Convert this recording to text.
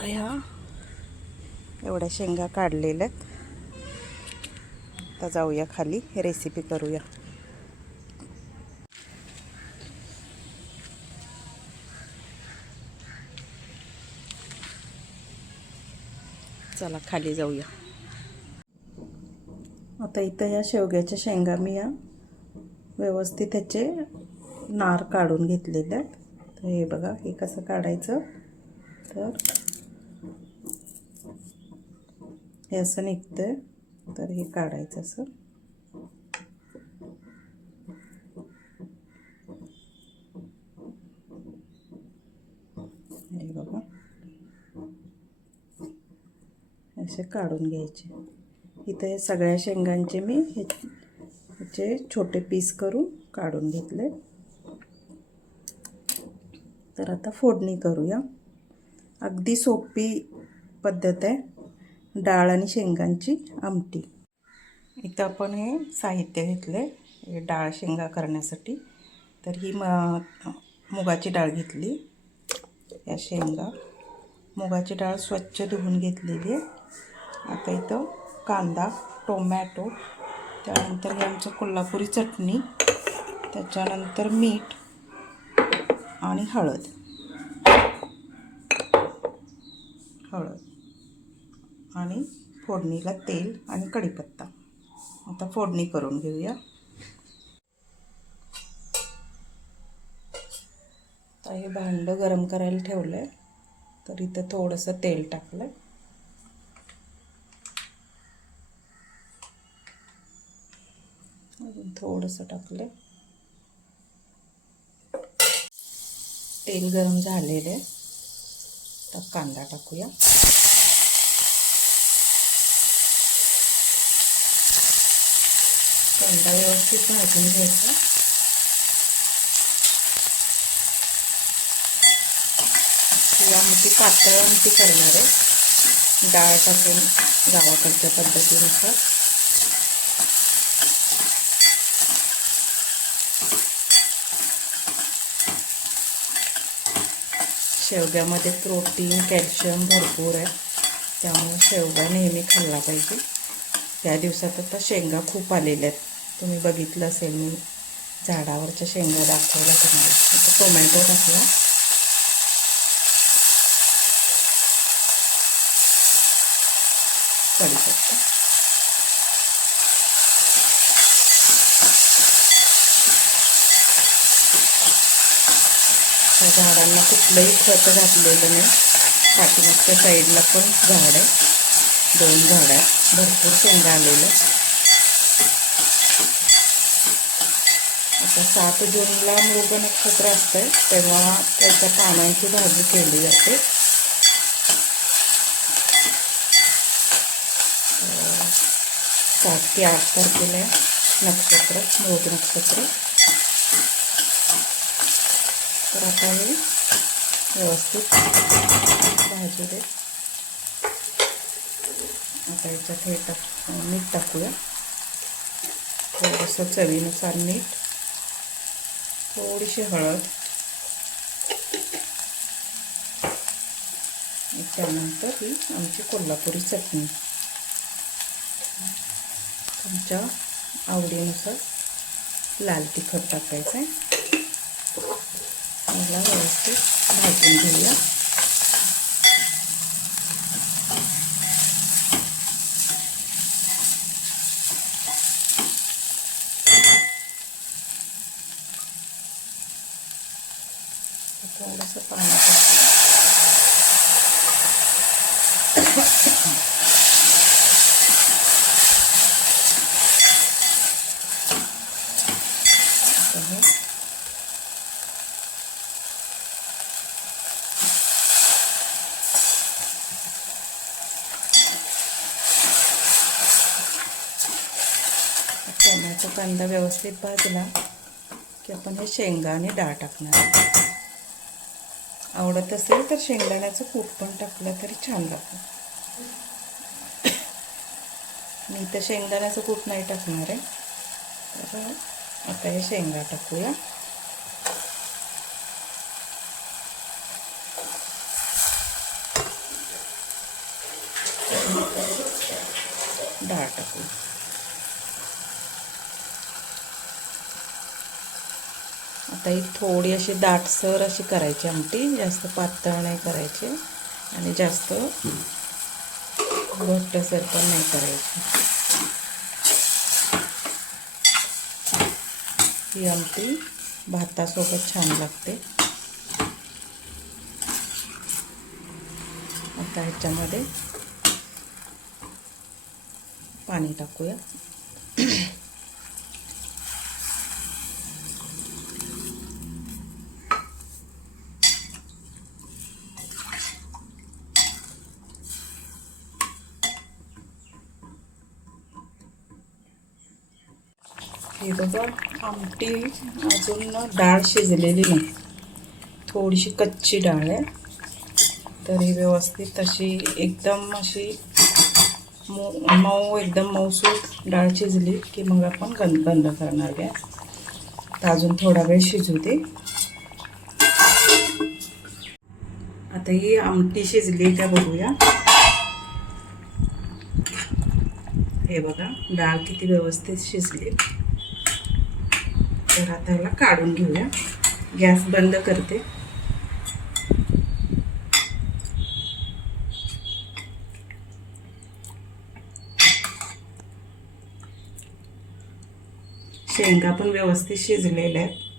तर ह्या एवढ्या शेंगा काढलेल्या आहेत. आता जाऊया खाली रेसिपी करूया. चला खाली जाऊया. आता इथं या शेवग्याच्या शेंगा मी या व्यवस्थित ह्याचे नार काढून घेतलेले आहेत. तर हे बघा, हे कसं काढायचं, तर हे असं निघतंय. तर हे काढायचं असं. हे बघा, असे काढून घ्यायचे. इथे हे सगळ्या शेंगांचे मी ह्याचे छोटे पीस करून काढून घेतले. तर आता फोडणी करूया. अगदी सोपी पद्धत आहे, डाळ आणि शेंगांची आमटी. इथं आपण हे साहित्य घेतले डाळ शेंगा करण्यासाठी. तर ही मुगाची डाळ घेतली, या शेंगा, मुगाची डाळ स्वच्छ धुवून घेतलेली आहे. आता इथं कांदा, टोमॅटो, त्यानंतर हे आमचं कोल्हापुरी चटणी, त्याच्यानंतर मीठ आणि हळद आणि फोडणीला तेल आणि कढीपत्ता. आता फोडणी करून घेऊया. तर हे भांडं गरम करायला ठेवलं आहे. तर इथं थोडंसं तेल टाकलं, अजून थोडंसं टाकलं. तेल गरम झालेलं आहे. तर कांदा टाकूया. कांदा व्यवस्थित भाजून घ्यायचा. ही आमटी पातळ आमटी करणार आहे, डाळ टाकून गावाकडच्या पद्धतीनुसार. शेवग्यामध्ये प्रोटीन, कॅल्शियम भरपूर आहे, त्यामुळे शेवगा नेहमी खाल्ला पाहिजे. या दिवसात आता शेंगा खूप आलेल्या आहेत. तुम्ही बघितलं असेल, मी झाडावरच्या शेंगा दाखवल्या तुम्हाला. आता टोमॅटो टाकला, कढीपत्ता, त्या झाडांना कुठलंही खत घातलेलं नाही. पाठीमागच्या साईडला पण झाड आहे, 2 झाड आहेत, भरपूर शेंगा आलेल्या. आता 7 जूनला मृग नक्षत्र असतं, तेव्हा त्याच्या पानांची भाजी केली जाते. 7 ते 8 तारखेला नक्षत्र, मृग नक्षत्र. तर आता हे व्यवस्थित भाजू दे. आता याच्यात हे मीठ टाकूया, थोडंसं चवीनुसार मीठ, थोडीशी हळद, त्यानंतर ही आमची कोल्हापुरी चटणी. तुमच्या आवडीनुसार लाल तिखट टाकायचं आहे. मला व्यवस्थित भाजून घेऊया. थोडंसं पाणी टाकूया. टोमॅटो कांदा व्यवस्थित भाजला की आपण हे शेंगा आणि डाळ टाकणार. आवडत असेल तर शेंगदाण्याचं कूट पण टाकलं तरी छान लागतं. मी तर शेंगदाण्याचं कूट नाही टाकणार आहे. तर आता हे शेंगा टाकूया. डाळ टाकू. आता ही थोडी अशी दाटसर अशी करायची आमटी, जास्त पातळ नाही करायची आणि जास्त घट्टसर पण नाही करायची. ही आमटी भातासोबत छान लागते. आता ह्याच्यामध्ये पाणी टाकूया. हे बघा, आमटी अजून डाळ शिजलेली नाही, थोडीशी कच्ची डाळ आहे. तरी व्यवस्थित अशी एकदम अशी मऊ एकदम मऊसूत डाळ शिजली की मग आपण बंद करणार गॅस. तर अजून थोडा वेळ शिजू दे. आता ही आमटी शिजली का बघूया. हे बघा, डाळ किती व्यवस्थित शिजली. तर आता याला काढून घेऊया. गॅस बंद करते. शेंगा पण व्यवस्थित शिजलेल्या आहेत.